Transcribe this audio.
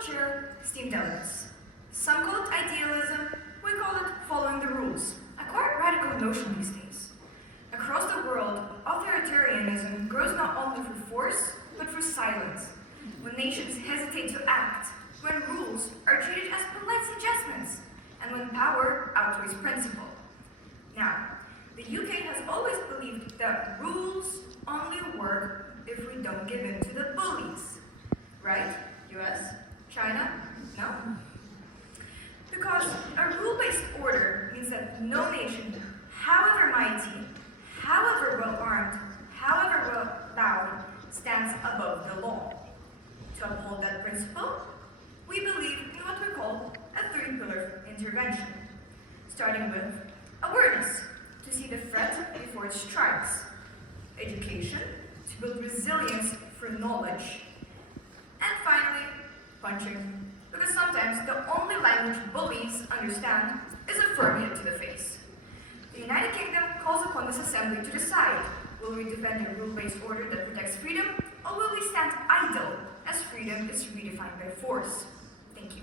chair, esteemed delegates. Some call it idealism, we call it following the rules, a quite radical notion these days. Across the world, authoritarianism grows not only through force, but through silence, when nations hesitate to act, when rules are treated as polite suggestions, and when power outweighs principle. Now, the UK has always believed that rules only work if we don't give in to the bullies. Right? US? China? No? Because a rule-based order means that no nation, however mighty, however well-armed, however well-bound, stands above the law. To uphold that principle, we believe in what we call a three-pillar intervention, starting with awareness, to see the threat before it strikes, education, to build resilience through knowledge, and finally, punching, because sometimes the only language bullies understand is a firm hit to the face. The United Kingdom calls upon this assembly to decide, will we defend a rule-based order that protects freedom, or will we stand idle as freedom is redefined by force? Thank you.